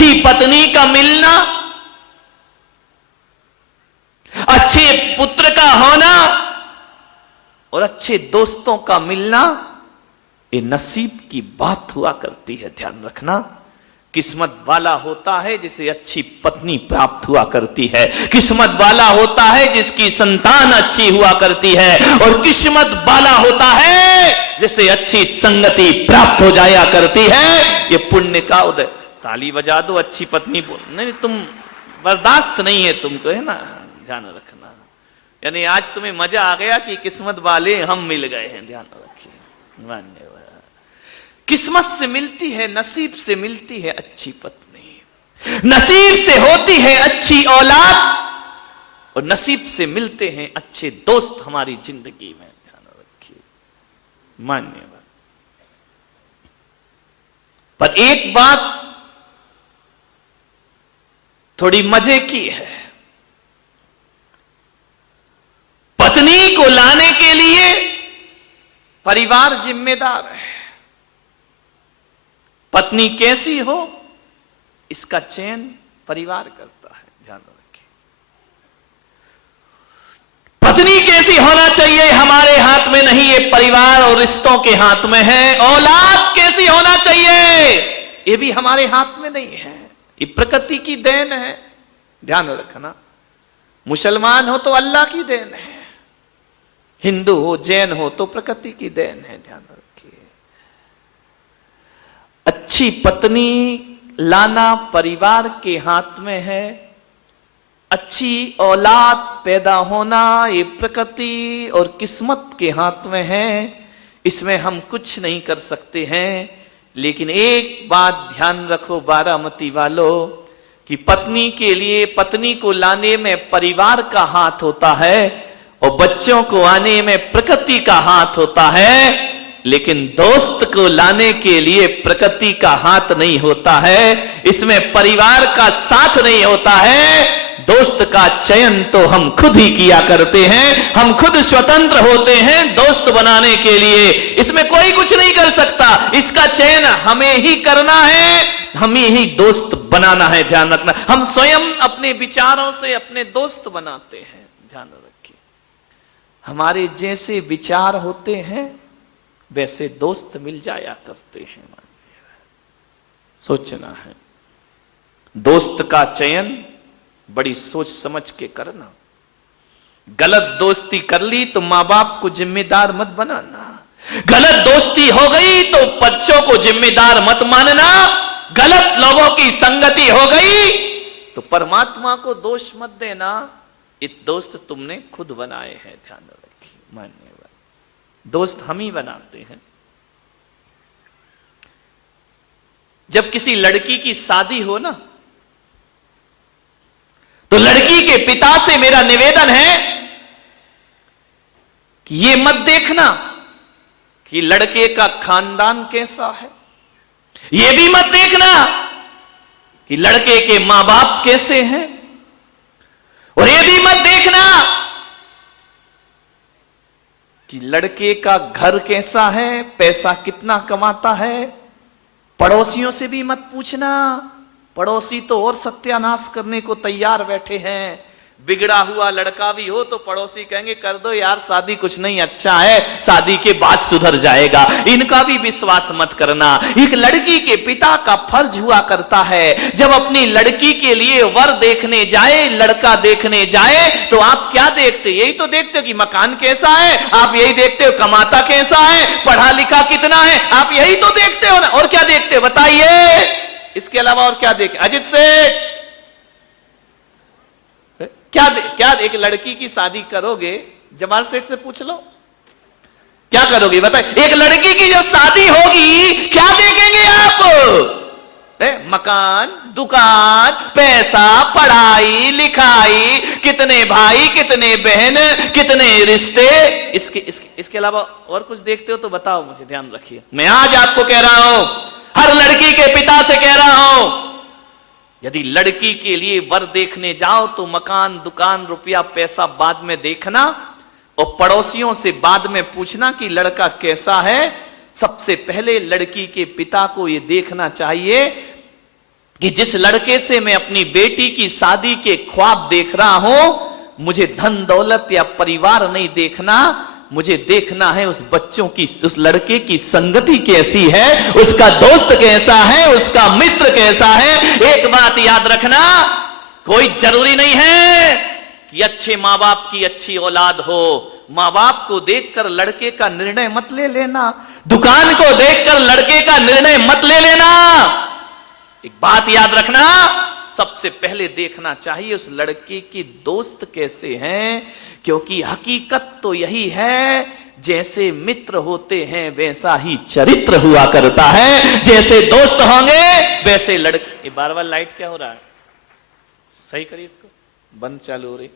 अच्छी पत्नी का मिलना, अच्छे पुत्र का होना और अच्छे दोस्तों का मिलना, ये नसीब की बात हुआ करती है। ध्यान रखना, किस्मत वाला होता है जिसे अच्छी पत्नी प्राप्त हुआ करती है, किस्मत वाला होता है जिसकी संतान अच्छी हुआ करती है, और किस्मत वाला होता है जिसे अच्छी संगति प्राप्त हो जाया करती है। ये पुण्य का उदय। ताली बजा दो, अच्छी पत्नी बोल। नहीं, तुम बर्दाश्त नहीं है तुमको, है ना, ध्यान रखना। यानी आज तुम्हें मजा आ गया कि किस्मत वाले हम मिल गए हैं। ध्यान रखिए, धन्यवाद। किस्मत से मिलती है, नसीब से मिलती है अच्छी पत्नी, नसीब से होती है अच्छी औलाद, और नसीब से मिलते हैं अच्छे दोस्त हमारी जिंदगी में। ध्यान रखिए, मान्यवाद। पर एक बात थोड़ी मजे की है, पत्नी को लाने के लिए परिवार जिम्मेदार है। पत्नी कैसी हो इसका चयन परिवार करता है। ध्यान रखिए, पत्नी कैसी होना चाहिए हमारे हाथ में नहीं, ये परिवार और रिश्तों के हाथ में है। औलाद कैसी होना चाहिए ये भी हमारे हाथ में नहीं है, ये प्रकृति की देन है। ध्यान रखना, मुसलमान हो तो अल्लाह की देन है, हिंदू हो जैन हो तो प्रकृति की देन है। ध्यान रखिए, अच्छी पत्नी लाना परिवार के हाथ में है, अच्छी औलाद पैदा होना ये प्रकृति और किस्मत के हाथ में है। इसमें हम कुछ नहीं कर सकते हैं। लेकिन एक बात ध्यान रखो बारामती वालों, कि पत्नी के लिए, पत्नी को लाने में परिवार का हाथ होता है और बच्चों को आने में प्रकृति का हाथ होता है, लेकिन दोस्त को लाने के लिए प्रकृति का हाथ नहीं होता है, इसमें परिवार का साथ नहीं होता है। दोस्त का चयन तो हम खुद ही किया करते हैं, हम खुद स्वतंत्र होते हैं दोस्त बनाने के लिए, इसमें कोई कुछ नहीं कर सकता। इसका चयन हमें ही करना है, हमें ही दोस्त बनाना है। ध्यान रखना, हम स्वयं अपने विचारों से अपने दोस्त बनाते हैं। ध्यान रखिए, हमारे जैसे विचार होते हैं वैसे दोस्त मिल जाया करते हैं। सोचना है, दोस्त का चयन बड़ी सोच समझ के करना। गलत दोस्ती कर ली तो मां बाप को जिम्मेदार मत बनाना, गलत दोस्ती हो गई तो बच्चों को जिम्मेदार मत मानना, गलत लोगों की संगति हो गई तो परमात्मा को दोष मत देना। ये दोस्त तुमने खुद बनाए हैं। ध्यान रखिए, मान्यवाद। दोस्त हम ही बनाते हैं। जब किसी लड़की की शादी हो ना, तो लड़की के पिता से मेरा निवेदन है कि ये मत देखना कि लड़के का खानदान कैसा है, ये भी मत देखना कि लड़के के मां बाप कैसे हैं, और ये भी मत देखना कि लड़के का घर कैसा है, पैसा कितना कमाता है। पड़ोसियों से भी मत पूछना, पड़ोसी तो और सत्यानाश करने को तैयार बैठे हैं। बिगड़ा हुआ लड़का भी हो तो पड़ोसी कहेंगे कर दो यार शादी, कुछ नहीं अच्छा है, शादी के बाद सुधर जाएगा। इनका भी विश्वास मत करना। एक लड़की के पिता का फर्ज हुआ करता है, जब अपनी लड़की के लिए वर देखने जाए, लड़का देखने जाए, तो आप क्या देखते? यही तो देखते हो कि मकान कैसा है, आप यही देखते हो कमाता कैसा है, पढ़ा लिखा कितना है, आप यही तो देखते हो ना। और क्या देखते हो बताइए? इसके अलावा और क्या देखें? अजित सेठ क्या एक लड़की की शादी करोगे, जमाल सेठ से पूछ लो, क्या करोगे बताइए? एक लड़की की जब शादी होगी क्या देखेंगे आप? मकान, दुकान, पैसा, पढ़ाई लिखाई, कितने भाई, कितने बहन, कितने रिश्ते, इसके अलावा और कुछ देखते हो तो बताओ मुझे। ध्यान रखिए, मैं आज आपको कह रहा हूं, हर लड़की के पिता से कह रहा हूं, यदि लड़की के लिए वर देखने जाओ तो मकान, दुकान, रुपया, पैसा बाद में देखना, और पड़ोसियों से बाद में पूछना कि लड़का कैसा है। सबसे पहले लड़की के पिता को यह देखना चाहिए कि जिस लड़के से मैं अपनी बेटी की शादी के ख्वाब देख रहा हूं, मुझे धन दौलत या परिवार नहीं देखना, मुझे देखना है उस बच्चों की, उस लड़के की संगति कैसी है, उसका दोस्त कैसा है, उसका मित्र कैसा है। एक बात याद रखना, कोई जरूरी नहीं है कि अच्छे मां बाप की अच्छी औलाद हो। मां बाप को देखकर लड़के का निर्णय मत ले लेना, दुकान को देखकर लड़के का निर्णय मत ले लेना। एक बात याद रखना, सबसे पहले देखना चाहिए उस लड़के के दोस्त कैसे हैं, क्योंकि हकीकत तो यही है, जैसे मित्र होते हैं वैसा ही चरित्र हुआ करता है, जैसे दोस्त होंगे वैसे लड़के। ये बार बार लाइट क्या हो रहा है, सही करिए इसको, बंद चालू हो रही,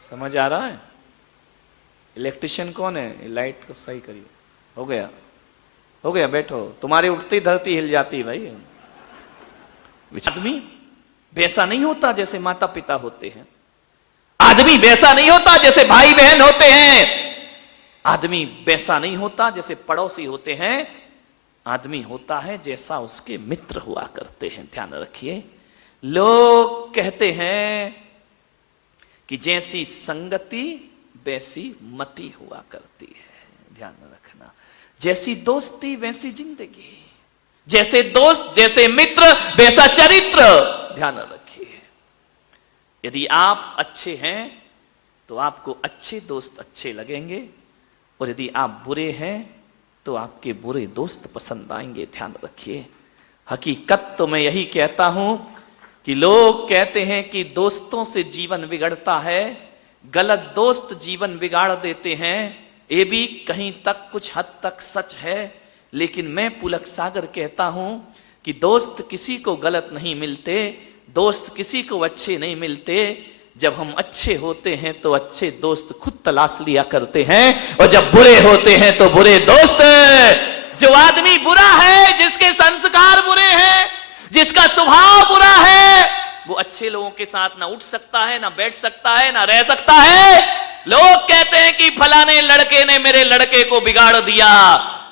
समझ आ रहा है? इलेक्ट्रिशियन कौन है, लाइट को सही करिए। हो गया, हो गया, बैठो, तुम्हारे उठती धरती हिल जाती भाई। आदमी वैसा नहीं होता जैसे माता पिता होते हैं, आदमी वैसा नहीं होता जैसे भाई बहन होते हैं, आदमी वैसा नहीं होता जैसे पड़ोसी होते हैं, आदमी होता है जैसा उसके मित्र हुआ करते हैं। ध्यान रखिए, लोग कहते हैं कि जैसी संगति वैसी मति हुआ करती है। ध्यान रखना, जैसी दोस्ती वैसी जिंदगी, जैसे दोस्त जैसे मित्र वैसा चरित्र। ध्यान रखिए, यदि आप अच्छे हैं तो आपको अच्छे दोस्त अच्छे लगेंगे, और यदि आप बुरे हैं तो आपके बुरे दोस्त पसंद आएंगे। ध्यान रखिए, हकीकत तो मैं यही कहता हूं कि लोग कहते हैं कि दोस्तों से जीवन बिगड़ता है, गलत दोस्त जीवन बिगाड़ देते हैं। ये भी कहीं तक कुछ हद तक सच है, लेकिन मैं पुलक सागर कहता हूं कि दोस्त किसी को गलत नहीं मिलते, दोस्त किसी को अच्छे नहीं मिलते। जब हम अच्छे होते हैं तो अच्छे दोस्त खुद तलाश लिया करते हैं, और जब बुरे होते हैं तो बुरे दोस्त। जो आदमी बुरा है, जिसके संस्कार बुरे हैं, जिसका स्वभाव बुरा है, वो अच्छे लोगों के साथ ना उठ सकता है, ना बैठ सकता है, ना रह सकता है। लोग कहते हैं कि फलाने लड़के ने मेरे लड़के को बिगाड़ दिया।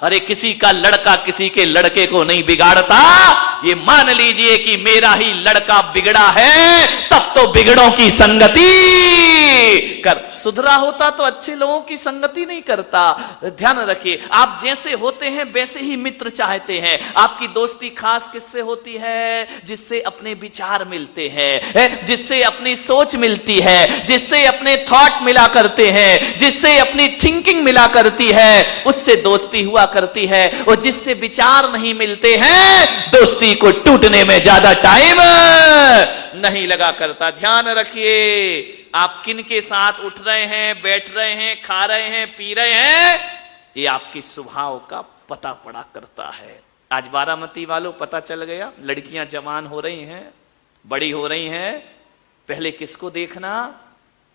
अरे किसी का लड़का किसी के लड़के को नहीं बिगाड़ता, ये मान लीजिए कि मेरा ही लड़का बिगड़ा है, तब तो बिगड़ों की संगति कर। सुधरा होता तो अच्छे लोगों की संगति नहीं करता। ध्यान रखिए, आप जैसे होते हैं वैसे ही मित्र चाहते हैं। आपकी दोस्ती खास किससे होती है? जिससे अपने विचार मिलते हैं, जिससे अपनी सोच मिलती है, जिससे अपने थॉट मिला करते हैं, जिससे अपनी थिंकिंग मिला करती है, उससे दोस्ती हुआ करती है। और जिससे विचार नहीं मिलते हैं, दोस्ती को टूटने में ज्यादा टाइम नहीं लगा करता। ध्यान रखिए, आप किन के साथ उठ रहे हैं, बैठ रहे हैं, खा रहे हैं, पी रहे हैं, ये आपके स्वभाव का पता पड़ा करता है। आज बारामती वालों पता चल गया, लड़कियां जवान हो रही हैं, बड़ी हो रही हैं, पहले किसको देखना?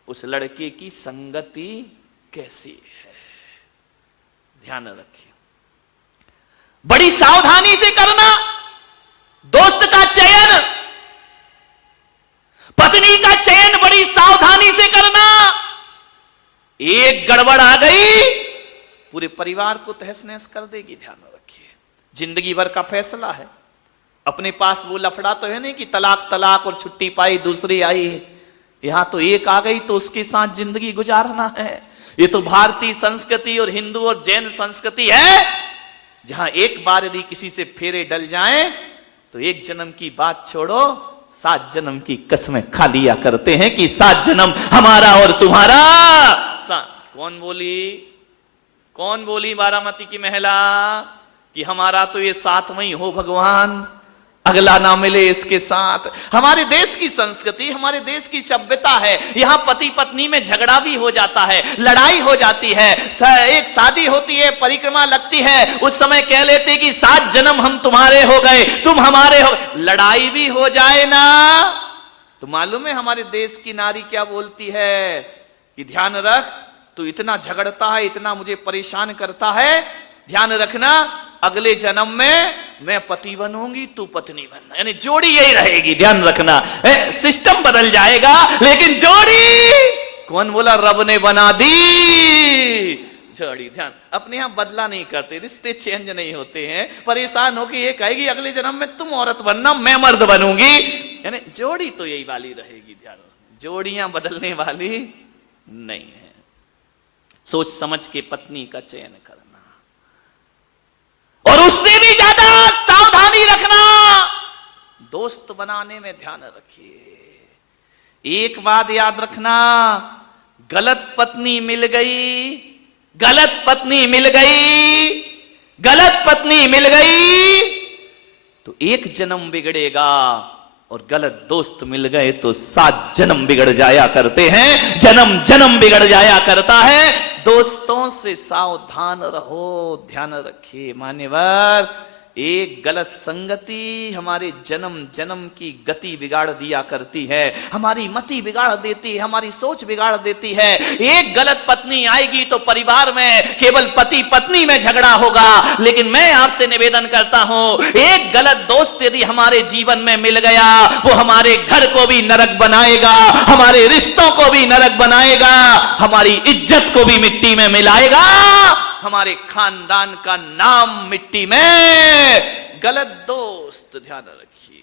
उस लड़के की संगति कैसी है। ध्यान रखिए, बड़ी सावधानी से करना दोस्त का चयन, पत्नी का चयन बड़ी सावधानी से करना। एक गड़बड़ आ गई, पूरे परिवार को तहस नहस कर देगी। ध्यान रखिए, जिंदगी भर का फैसला है। अपने पास वो लफड़ा तो है नहीं कि तलाक तलाक और छुट्टी पाई दूसरी आई है। यहां तो एक आ गई तो उसके साथ जिंदगी गुजारना है। ये तो भारतीय संस्कृति और हिंदू और जैन संस्कृति है, जहां एक बार यदि किसी से फेरे डल जाएं तो एक जन्म की बात छोड़ो, 7 जन्म की कसमें खा लिया करते हैं कि 7 जन्म हमारा और तुम्हारा। कौन बोली बारामती की महिला कि हमारा तो ये 7वां ही हो भगवान, अगला ना मिले इसके साथ। हमारे देश की संस्कृति, हमारे देश की सभ्यता है, यहां पति पत्नी में झगड़ा भी हो जाता है, लड़ाई हो जाती है। एक शादी होती है, परिक्रमा लगती है, उस समय कह लेते कि 7 जन्म हम तुम्हारे हो गए, तुम हमारे हो। लड़ाई भी हो जाए ना तो मालूम है हमारे देश की नारी क्या बोलती है कि ध्यान रख, तू इतना झगड़ता है, इतना मुझे परेशान करता है, ध्यान रखना अगले जन्म में मैं पति बनूंगी, तू पत्नी बनना। यानी जोड़ी यही रहेगी। ध्यान रखना, सिस्टम बदल जाएगा लेकिन जोड़ी कौन बोला? रब ने बना दी। जोड़ी ध्यान, अपने यहां बदला नहीं करते, रिश्ते चेंज नहीं होते हैं। परेशान हो कि ये कहेगी अगले जन्म में तुम औरत बनना, मैं मर्द बनूंगी, यानी जोड़ी तो यही वाली रहेगी। ध्यान, जोड़ियां बदलने वाली नहीं है। सोच समझ के पत्नी का चयन करना, और उससे भी ज्यादा सावधानी रखना, दोस्त बनाने में ध्यान रखिए। एक बात याद रखना, गलत पत्नी मिल गई, गलत पत्नी मिल गई, गलत पत्नी मिल गई तो एक जन्म बिगड़ेगा, और गलत दोस्त मिल गए तो 7 जन्म बिगड़ जाया करते हैं, जन्म जन्म बिगड़ जाया करता है। दोस्तों से सावधान रहो, ध्यान रखिए मान्यवर। एक गलत संगति हमारे जन्म जन्म की गति बिगाड़ दिया करती है, हमारी मति बिगाड़ देती है, हमारी सोच बिगाड़ देती है। एक गलत पत्नी आएगी तो परिवार में केवल पति पत्नी में झगड़ा होगा, लेकिन मैं आपसे निवेदन करता हूं, एक गलत दोस्त यदि हमारे जीवन में मिल गया, वो हमारे घर को भी नरक बनाएगा, हमारे रिश्तों को भी नरक बनाएगा, हमारी इज्जत को भी मिट्टी में मिलाएगा, हमारे खानदान का नाम मिट्टी में। गलत दोस्त ध्यान रखिए।